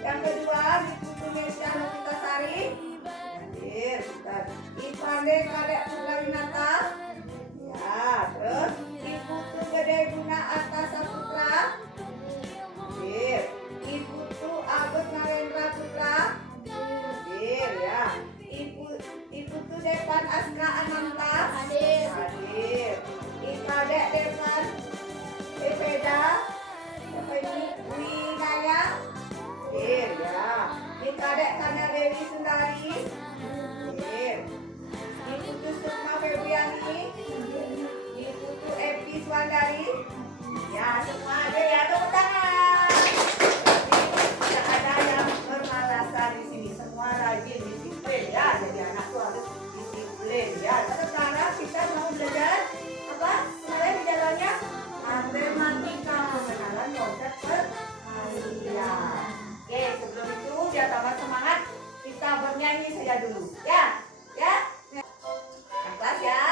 Yang kedua Ibu Nesya Novitasari. Hadir. Ipande Kadek Purwinata. Ya, terus Ibu Tu Gede Guna Arta Saputra. Hadir. Ibu Tu Agus Narendra Putra. Hadir ya. Ibu Tu Depan Aska Ananta. Hadir. Kadek Depan Sepeda. Siapa ini? Winaya. Hadir ya. Kadek Kana Dewi Sundari. Hadir. Ibu Tu Sukma Febriani. Ibu Tu Epi Swandari. Ya, semua ada ya, tepuk tangan. Tidak ada yang bermalasan di sini, semua rajin, disiplin ya. Jadi anak tuh harus disiplin ya. Sekarang kita mau belajar apa? Kemarin di jalannya matematika, pengenalan konsep perkalian. Oke, sebelum itu biar tambah semangat, kita bernyanyi saja dulu ya. Ya. Kelas ya.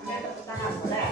Ambil tepuk tangan boleh.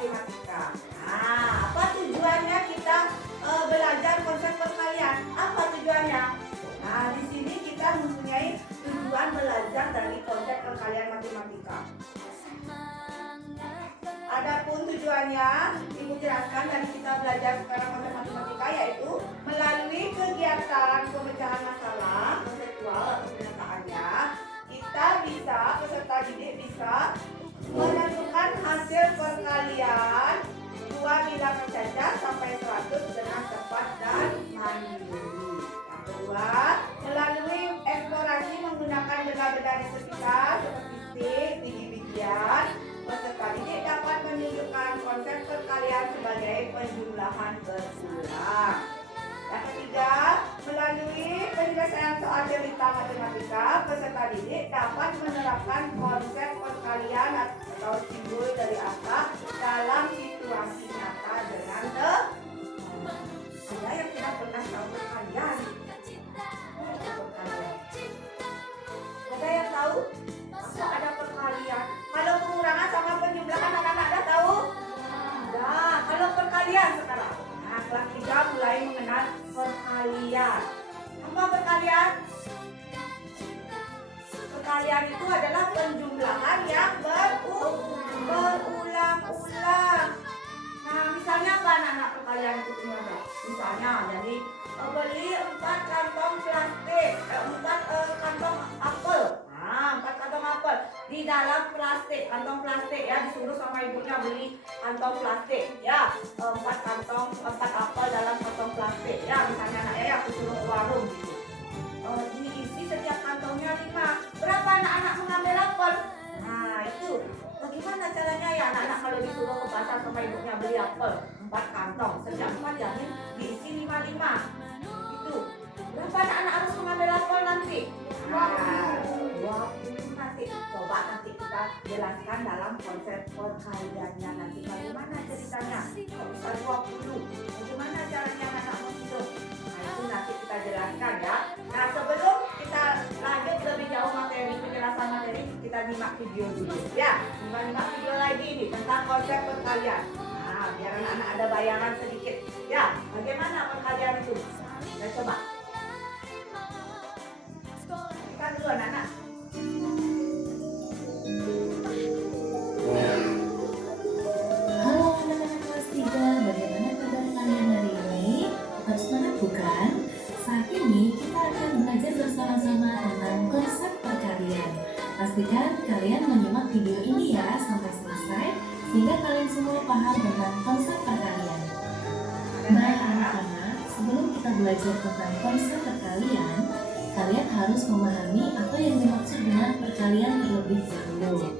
matematika. Nah, apa tujuannya kita belajar konsep perkalian? Apa tujuannya? Nah, di sini kita mempunyai tujuan belajar dari konsep perkalian matematika. Adapun tujuannya, Ibu jelaskan dan kita belajar sekarang konsep matematika, yaitu melalui kegiatan pemecahan masalah. jumlahan berulang. Yang ketiga, melalui penyelesaian soal cerita matematika, peserta didik dapat menerapkan konsep perkalian atau simbol dari angka dalam situasi nyata dengan ada yang tidak pernah tahu perkalian. Ada yang tahu? Apa ada perkalian? Kalau pengurangan sama penjumlahan anak-anak dah tahu? Dah. Kalau perkalian sekarang. Nah, kelas 3 mulai mengenal perkalian. Apa perkalian? Perkalian itu adalah penjumlahan yang berulang-ulang. Nah, misalnya apa anak-anak perkalian itu penjumlahan? Misalnya, jadi beli 4 kantong plastik, 4 kantong apel. Nah, 4 kantong apel di dalam plastik, kantong plastik ya, disuruh sama ibunya beli kantong plastik ya, 4 apel dalam kantong plastik ya, misalnya anaknya aku suruh ke warung gitu. Diisi setiap kantongnya 5. Berapa anak-anak mengambil apel? Nah, itu bagaimana caranya ya anak-anak kalau disuruh ke pasar sama ibunya beli apel 4 kantong, setiap 4 jamin diisi 5. Itu berapa anak-anak harus mengambil apel nanti? Nah, 20 nanti. Coba nanti kita jelaskan dalam konsep perkaliannya nanti bagaimana ceritanya. Kalau bisa 20, bagaimana caranya anak-anak menghitung? Nah, itu nanti kita jelaskan ya. Nah, sebelum kita lanjut lebih jauh penjelasan materi, kita nyimak video dulu ya. Nyimak video lagi ini tentang konsep perkalian. Nah, biar anak-anak ada bayangan sedikit ya, bagaimana perkalian itu. Kita coba. Kita dulu anak-anak. Halo anak-anak kelas 3, bagaimana kabar kalian hari ini? Tetap semangat bukan? Saat ini kita akan belajar bersama-sama tentang konsep perkalian. Pastikan kalian menyimak video ini ya sampai selesai, sehingga kalian semua paham tentang konsep perkalian. Baik anak-anak, sebelum kita belajar tentang konsep perkalian, kalian harus memahami apa yang dimaksud dengan perkalian terlebih dahulu.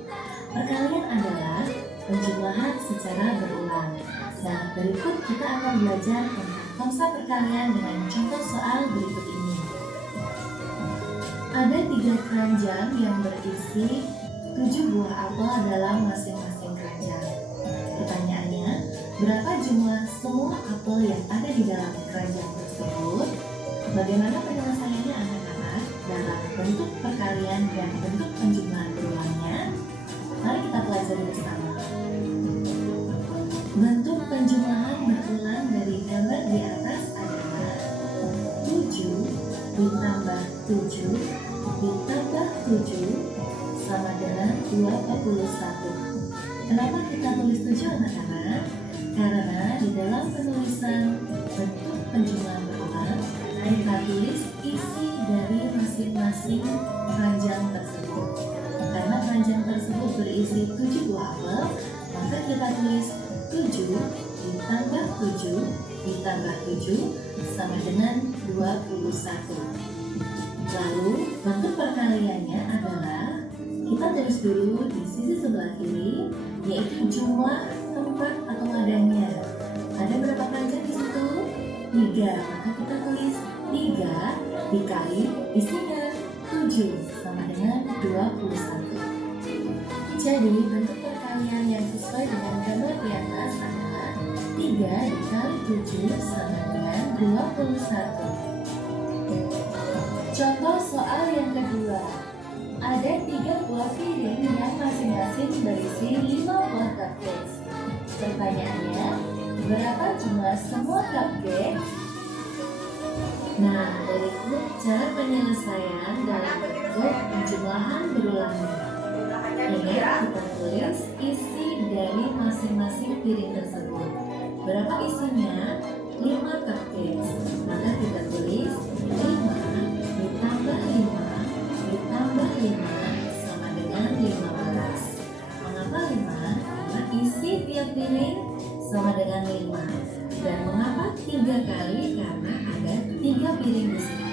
Perkalian adalah penjumlahan secara berulang. Nah, berikut kita akan belajar tentang konsep perkalian dengan contoh soal berikut ini. Ada 3 keranjang yang berisi 7 buah apel dalam masing-masing keranjang. Pertanyaannya, berapa jumlah semua apel yang ada di dalam keranjang tersebut? Bagaimana penyelesaiannya anak-anak dalam bentuk perkalian dan bentuk penjumlahan berulangnya? Mari kita pelajari bersama. Bentuk penjumlahan berulang dari gambar di atas adalah 7 ditambah 7 ditambah 7 sama dengan 21. Kenapa kita tulis 7 anak-anak? Karena di dalam penulisan bentuk penjumlahan berulang, kita tulis isi dari masing-masing keranjang tersebut. Karena keranjang tersebut berisi 7 buah apel, maka kita tulis 7 ditambah 7 ditambah 7 sama dengan 21. Lalu bentuk perkaliannya adalah, kita tulis dulu di sisi sebelah kiri, yaitu jumlah tempat atau wadahnya. Ada berapa keranjang di situ? 3, maka kita tulis 3 dikali isinya 7 sama dengan 21. Jadi bentuk perkalian yang sesuai dengan gambar di atas adalah 3 dikali 7 sama dengan 21. Contoh soal yang kedua. Ada 3 buah piring yang masing-masing berisi 5 buah cupcakes. Pertanyaannya, berapa jumlah semua cupcakes? Nah, berikut cara penyelesaian dalam bentuk penjumlahan berulangnya. Ingat, kita tulis isi dari masing-masing piring tersebut. Berapa isinya? 5 cupcakes. Maka kita tulis 5 ditambah 5 ditambah 5 sama dengan 15. Mengapa 5? Karena isi tiap piring sama dengan 5. Dan mengapa 3 kali? Karena ada 3 piring di sini.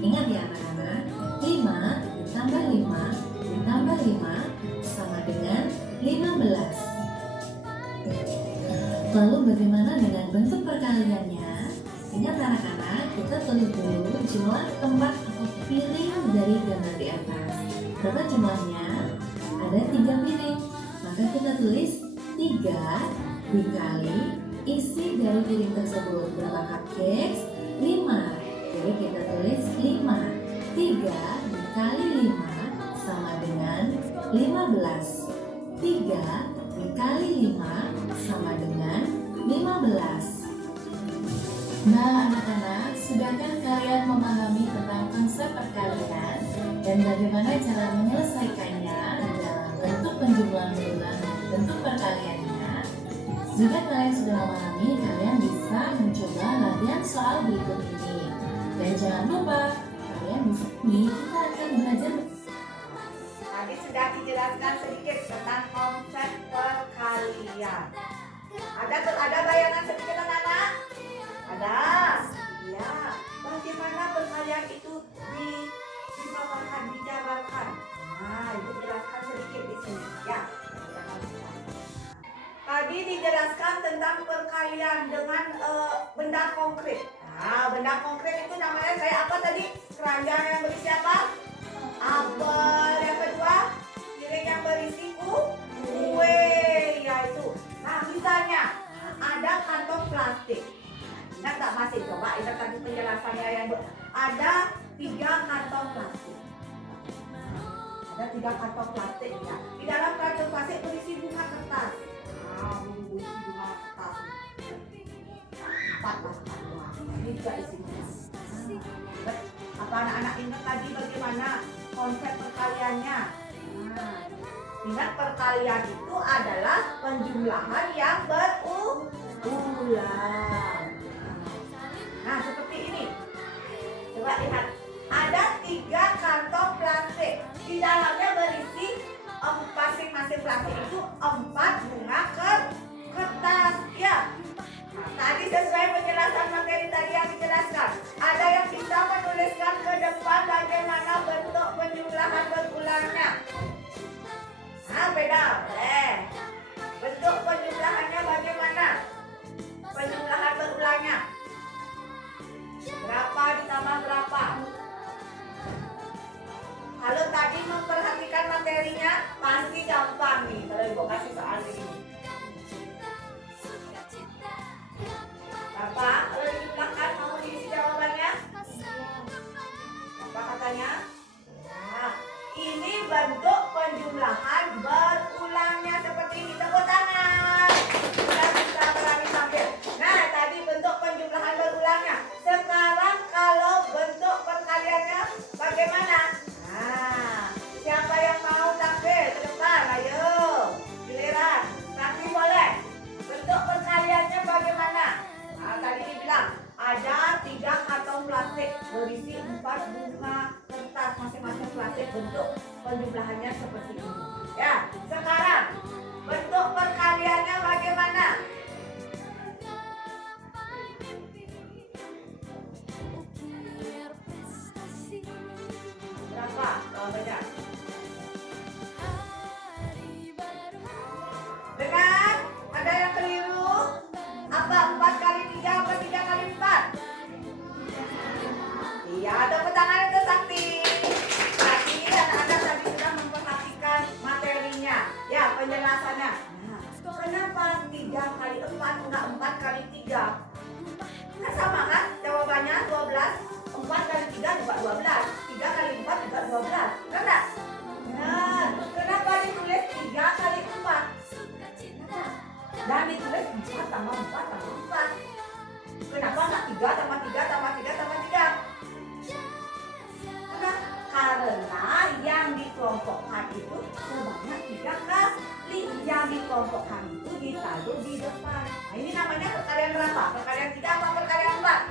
Ingat ya anak-anak, 5 ditambah 5 ditambah 5 sama dengan 15. Lalu bagaimana dengan bentuk perkaliannya, ingat anak-anak, kita tulis dulu jumlah tempat atau piring dari gambar di atas. Berapa jumlahnya? Ada 3 piring. Maka kita tulis 3 dikali isi dari piring tersebut. Berapa cupcakes? 5. Jadi kita tulis 5. 3 dikali 5 sama dengan 15. 3 dikali 5 sama dengan 15. Nah anak-anak, sudahkah kalian memahami tentang konsep perkalian dan bagaimana cara menyelesaikannya dalam bentuk penjumlahan berulang dan bentuk perkaliannya? Jika kalian sudah memahami, kalian bisa mencoba latihan soal berikut ini. Dan jangan lupa, kalian di sini kita akan belajar. Tadi sudah dijelaskan sedikit tentang konsep perkalian. Ada bayangan sedikit anak-anak? Ada. Ya. Bagaimana perkalian itu dipaparkan, dijabarkan? Nah, ibu jelaskan sedikit di sini. Ya. Tadi dijelaskan tentang perkalian dengan benda konkret. Nah, benda konkret itu namanya kayak apa tadi? Keranjang yang berisi apa? Apel. Yang kedua, piring yang berisi kue. Ya itu. Nah, misalnya ada kantong plastik. Ingat tak masih? Coba ingat tadi penjelasannya yang ada 3 kantong plastik. Ada 3 kantong plastik ya. Di dalam kantong plastik berisi bunga kertas. Berisi bunga kertas. 4 lah. Ini juga isi bunga. Apa anak-anak ingat tadi bagaimana konsep perkaliannya? Ingat perkalian itu adalah penjumlahan yang berulang. Nah seperti ini. Coba lihat. Ada 3 kantong plastik. Di dalamnya berisi masing-masing plastik itu 4 bunga kertas. Ya. Nah, tadi sesuai penjelasan materi tadi yang dijelaskan. Ada yang bisa menuliskan ke depan bagaimana bentuk penjumlahan berulangnya. Nah beda. Bentuk penjumlahannya bagaimana? Penjumlahan berulangnya. Berapa ditambah berapa? Kalau tadi memperhatikan materinya pasti gampang nih kalau ibu kasih soal ini. Berapa? Kalau dijumlahkan mau diisi jawabannya? Apa katanya? Nah, ini bentuk penjumlahan berulangnya seperti ini. Tepuk tangan. Kita bisa berani sambil. Nah, tadi bentuk penjumlahan berulangnya. Sekarang kalau bentuk perkaliannya bagaimana? Nah, siapa yang mau tampil ke depan? Ayo, giliran. Nanti boleh. Bentuk perkaliannya bagaimana? Nah, tadi dibilang ada 3 kantong plastik berisi 4 bunga kertas. Masing-masing plastik bentuk penjumlahannya seperti ini. Ya, sekarang bentuk perkaliannya bagaimana? Berapa? Kalau baca. Dengar? Ada yang keliru? Apa 4 kali 3 apa 3 kali 4? Iya, tepuk tangan untuk Sakti. Tadi anak-anak tadi sudah memperhatikan materinya. Ya, penjelasannya. Nah, kenapa 3 kali 4 enggak 4 kali 3? Kan sama kan? Jawabannya 12. 4 kali 3 juga 12. 3 kali 4 juga 12. Kan enggak? Nah, kenapa ditulis 3 kali 4? Dan ditulis 4 tambah 4 tambah 4. Kenapa enggak 3 tambah 3 tambah 3 tambah 3? Karena yang dikelompokkan itu sebanyak 3 kali. Yang dikelompokkan itu ditaruh di depan. Nah ini namanya perkalian berapa? Perkalian 3 apa perkalian 4?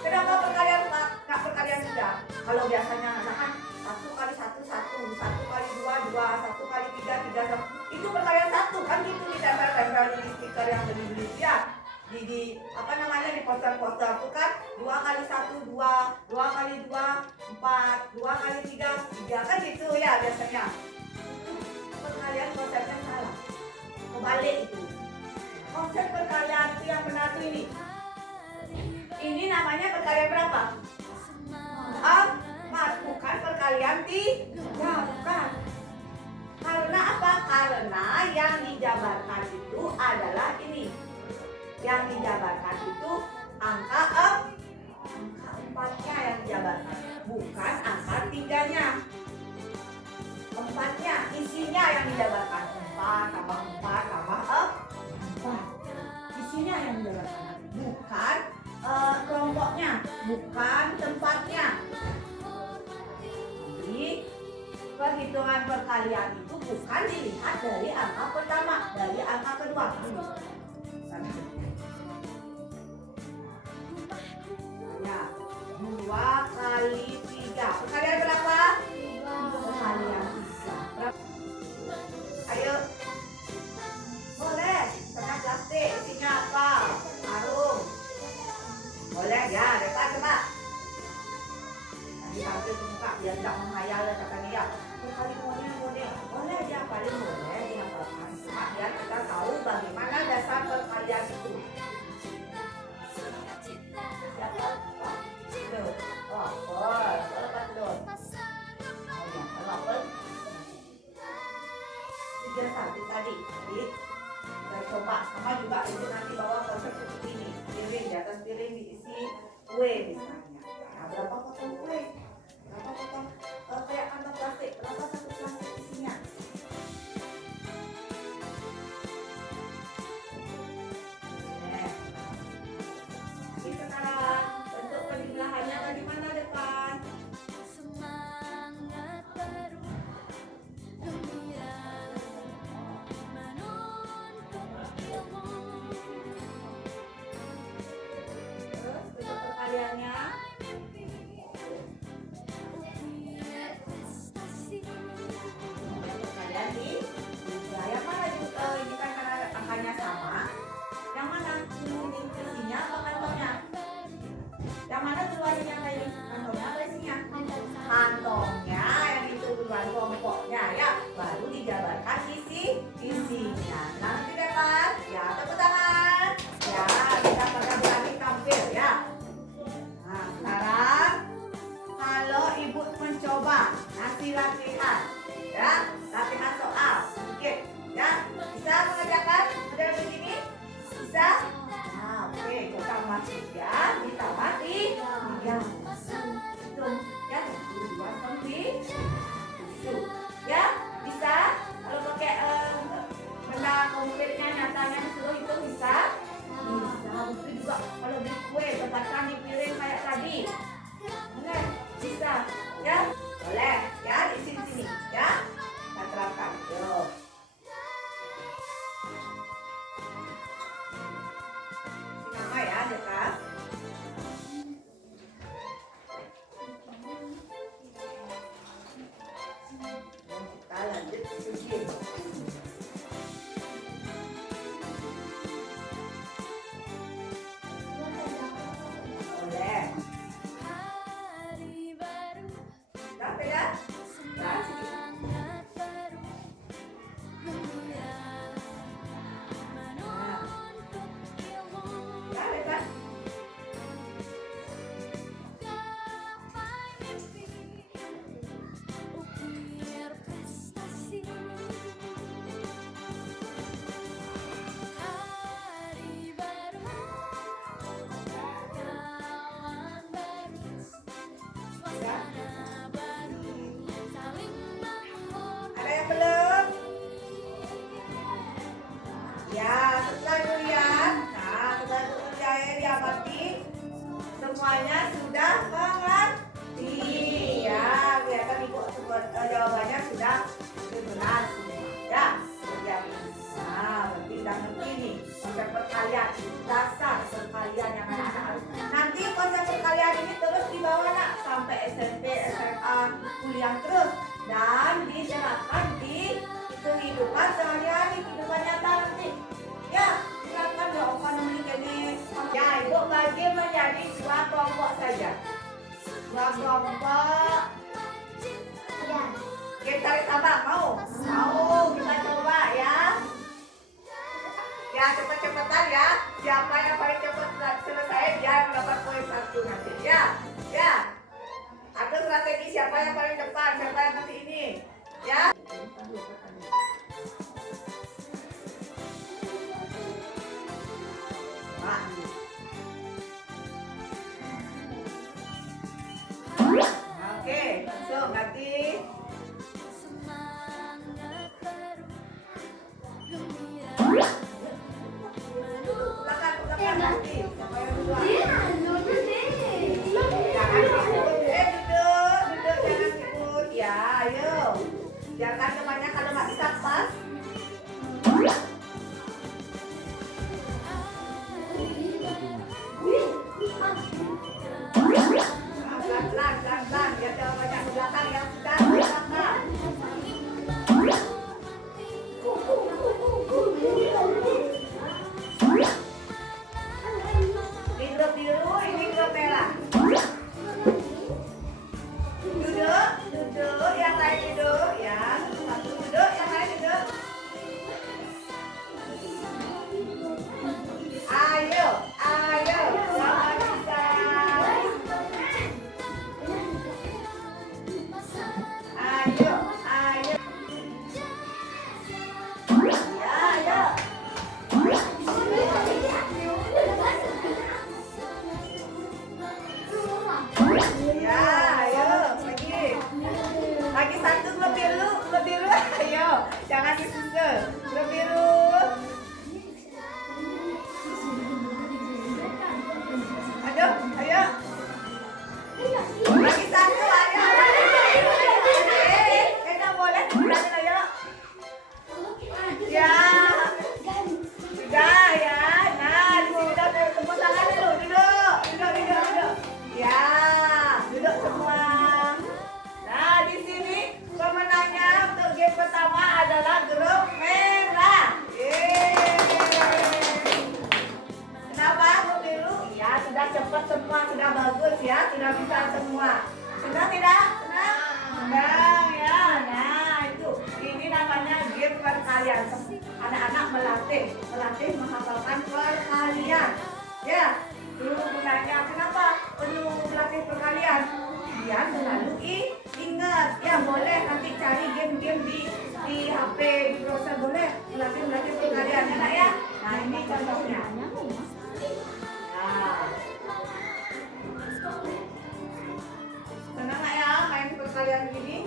Kenapa perkalian 4? Nggak perkalian 3? Kalau biasanya kan 1 kali 1 1, 1 kali 2 2, 1 kali 3 3 1. Itu perkalian 1 kan gitu ditempel-tempel di stiker yang beli-beli ya. Di apa namanya di poster-poster itu kan 2 kali 1 2, 2 kali 2 4, 2 kali 3 3 kan gitu ya biasanya. Perkalian konsepnya salah. Kebalik itu. konsep perkalian yang benar tuh ini. Ini namanya perkalian berapa? 4, bukan perkalian 3, bukan. Karena apa? Karena yang dijabarkan itu adalah ini. Yang dijabarkan itu angka 4-nya yang dijabarkan, bukan angka 3-nya. 4-nya, isinya yang dijabarkan. 4 tambah 4 tambah 4. Isinya yang dijabarkan, bukan kelompoknya, bukan tempatnya. Jadi perhitungan perkalian itu bukan dilihat dari angka pertama, dari angka kedua. Ya, 2 kali 3. Perkalian berapa? Perkalian 3. Ayo. Boleh. Setengah plastik. Isinya apa? Karung. Boleh ya, depan coba. Nanti tampil ke muka biar tidak menghayal katanya ya. Perkali boleh. Boleh aja, paling boleh dihafalkan. Cuma biar kita tahu bagaimana dasar perkalian itu. Siapa? Betul. Oh, betul. Oh ya, kalau 31 tadi. Jadi kita coba sama juga ini nanti bawa konsep seperti ini. Piring, di atas piring diisi kue misalnya. Nah, berapa potong kue? Berapa potong kayak kantong plastik? Berapa satu plastik isinya? Jadi sekarang bentuk penjumlahannya bagaimana depan? Terus bentuk perkaliannya? Perkalian di yang mana ini kan karena angkanya sama. Yang mana isinya apa kantongnya? Yang mana duluan yang kayak ini? Kantongnya apa isinya? Kantongnya yang itu duluan kelompoknya ya, baru dijabarkan isinya. Nanti depan, ya tepuk tangan. Ya, kita pada berani tampil ya. Nah, sekarang kalau ibu mencoba ngasih latihan, ya, latihan soal sedikit, ya, bisa mengerjakan model begini? Bisa? Nah, oke, coba masuk ya, ditambah 3. Hitung, ya, 2 sampai 7. Ya, bisa? Kalau pakai benda konkretnya, nyatanya disuruh hitung bisa? Bisa, betul juga. Kalau beli kue, letakkan di piring kayak tadi. Boleh, bisa, ya? Boleh, ya, di sini, ya? Kita terapkan, yuk. Nama ya, dekat. Kita lanjut diskusi. Boleh. Sampai ya? Nah, sini. Ya, dekat. Ya. Ada yang belum? Ya, setelah itu lihat. Nah, setelah itu percaya diamati, semuanya sudah mengerti. Ya, kelihatan ibu jawabannya sudah benar semua. Ya, terjadi. Nah, berarti udah ngerti nih konsep perkalian, dasar perkalian yang anak-anak harus. Nanti konsep perkalian ini terus dibawa nak sampai SMP, SMA, kuliah terus dan diterapkan di kehidupan sehari-hari, kehidupan nyata nanti. Ya, silakan ya Opa nemenin ini. Ya, ibu bagi menjadi 2 kelompok saja. 2 kelompok. Ya. Kita tarik tambah, mau? Mau, kita coba ya. Ya, cepet-cepetan ya. Siapa yang paling cepat selesai dia yang dapat poin 1 nanti. Ya, ya. Ada strategi siapa yang paling cepat, siapa yang nanti ini. Ya. Oke, langsung ganti. Belakang ganti. Siapa yang duluan? Jangan ribut. Duduk, jangan ribut. Ya, ayo. Jangan kebanyakan kalau nggak bisa pas. Pelan-pelan, biar jangan banyak ke belakang yang sudah ke belakang. Ini grup biru, ini grup merah. Duduk, yang lain duduk. Ya, satu duduk, yang lain duduk. Ayo, jangan bisa. Ayo. Ya, ayo. Ya, ayo, lagi satu grup biru, ayo, jangan disusul, grup biru. Ayo, lagi satu, ayo. Nggak boleh, ayo. Ya, sudah ya. Nah, di sini udah tepuk tangan dulu, duduk. Ya, duduk semua. Nah, di sini pemenangnya untuk game pertama adalah grup merah. Kenapa grup biru? Ya, sudah cepat semua, sudah bagus ya, sudah bisa semua. Senang tidak? Senang ya. Nah, itu. Ini namanya game perkalian. Anak-anak melatih menghafalkan perkalian. Ya. Dulu gunanya kenapa perlu melatih perkalian? Biar selalu ingat. Ya, boleh nanti cari game-game di HP, di browser, boleh melatih perkalian ya, Nak, ya. Nah, ini contohnya. Nah. Senang nggak ya main perkalian gini?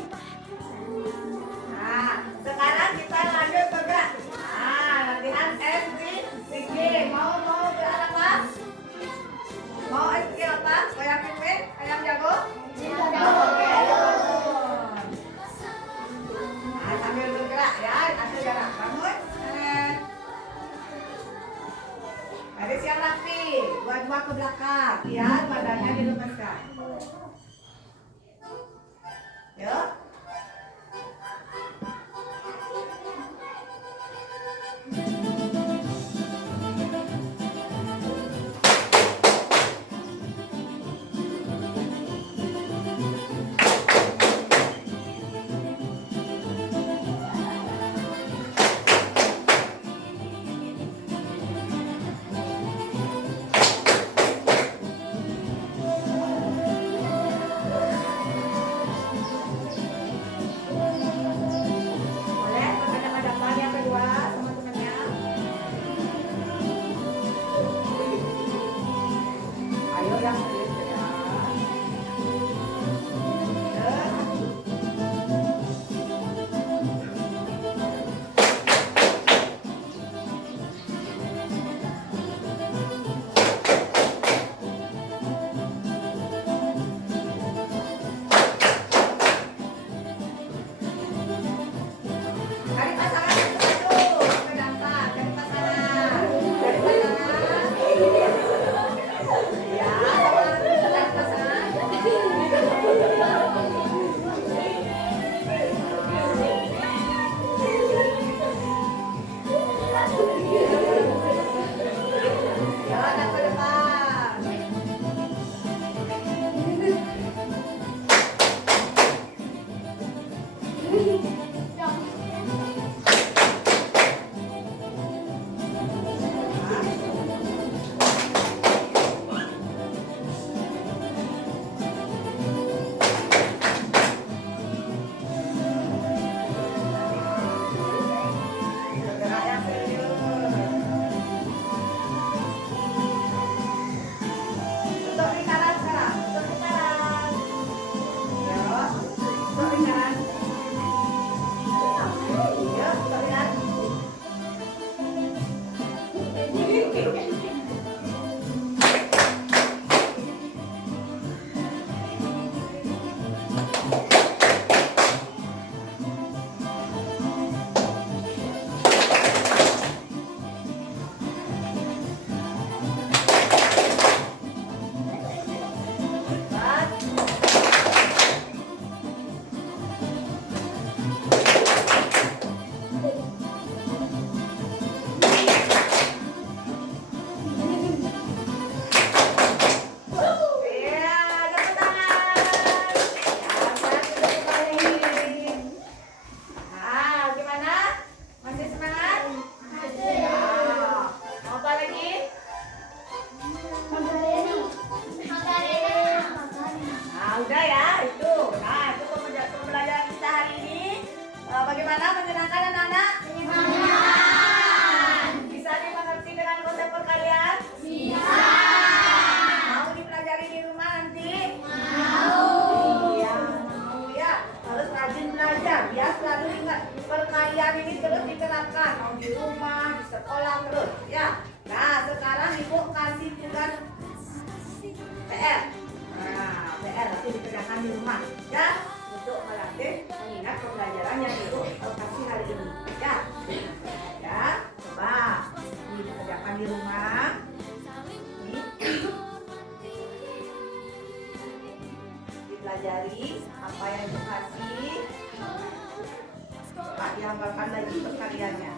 Nah, sekarang kita lanjut ke gerak. Nah, latihan SPG. Mau gerak apa? Mau SPG apa? Kayak pipit, ayam jago? Oke, ayo. Nah, sambil bergerak ya, sambil gerak. Bangun. Baris yang rapi, dua-dua ke belakang. Biar badannya dilepaskan. Yuk. Bagaimana menyenangkan anak-anak? Menyenangkan. Bisa dimengerti dengan konsep perkalian? Bisa. Mau dipelajari di rumah nanti? Mau. Iya, mau ya. Harus rajin belajar. Ya, selalu ingat perkalian ini terus diterapkan. Mau di rumah, di sekolah terus. Ya. Nah, sekarang Ibu kasih tugas PR. Nah, PR nanti dikerjakan di rumah. Ya, untuk melatih mengingat pembelajaran yang Ibu kasih hari ini. Ya. Ya, coba dikerjakan di rumah. Ini dipelajari apa yang dikasih. Coba dihafalkan lagi perkaliannya.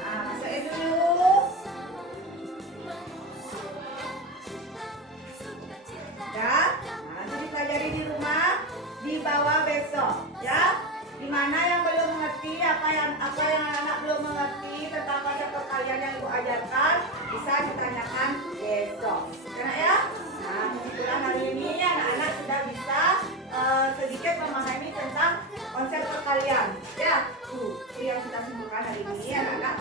Nah, masukin dulu. Ya, nanti dipelajari di rumah, dibawa besok. Ya, dimana yang belum mengerti apa yang anak-anak belum mengerti tentang konsep perkalian yang Ibu ajarkan bisa ditanyakan besok. Karena ya, nah kebetulan hari ini anak-anak sudah bisa sedikit memahami tentang konsep perkalian. Ya, itu yang kita simpulkan hari ini anak-anak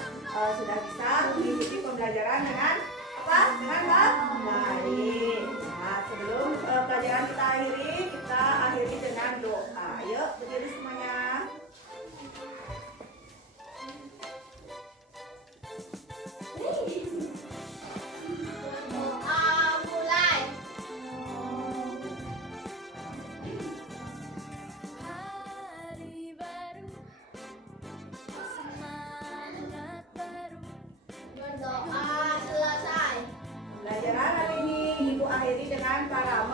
sudah bisa mengikuti pembelajaran dengan apa? Dengan baik. Nah, sebelum pelajaran kita akhiri dengan doa. Ayo, berdiri semuanya. Doa mulai. Hari baru, semangat baru, berdoa selesai. Pembelajaran hari ini Ibu akhiri dengan para